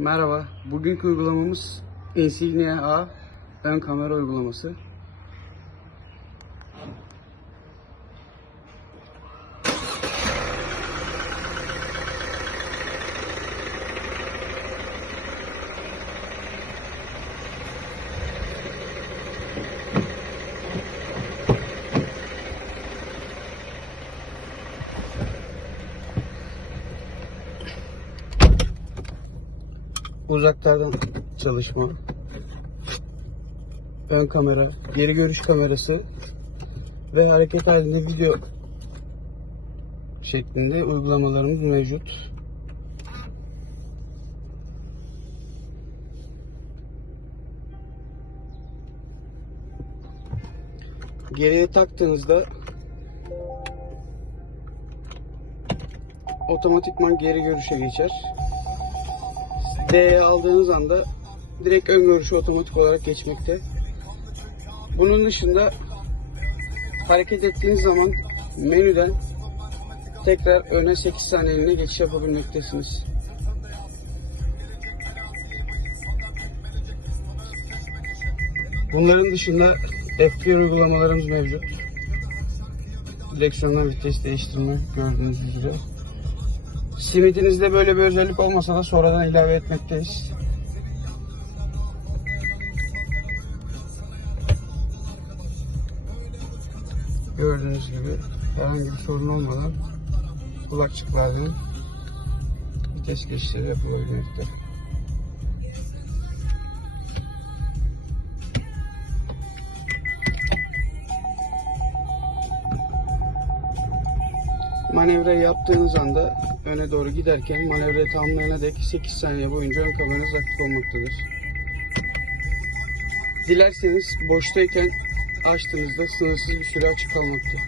Merhaba. Bugünkü uygulamamız Insignia A ön kamera uygulaması. Uzaklardan çalışma. Ön kamera, geri görüş kamerası ve hareket halinde video şeklinde uygulamalarımız mevcut. Geriye taktığınızda otomatikman geri görüşe geçer. D'ye aldığınız anda direkt ön görüşü otomatik olarak geçmekte. Bunun dışında hareket ettiğiniz zaman menüden tekrar öne 8 saniyeliğine geçiş yapabilmektesiniz. Bunların dışında F1 uygulamalarımız mevcut. Direksiyondan vites değiştirme gördüğünüz üzere. Simitinizde böyle bir özellik olmasa da sonradan ilave etmekteyiz. Gördüğünüz gibi herhangi bir sorun olmadan kulakçıklardan vites geçişleri yapılabilmekte. Manevrayı yaptığınız anda öne doğru giderken manevrayı tamamlayana dek 8 saniye boyunca ön kameranız aktif olmaktadır. Dilerseniz boştayken açtığınızda sınırsız bir süre açık kalmakta.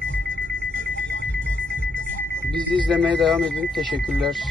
Bizi izlemeye devam edin. Teşekkürler.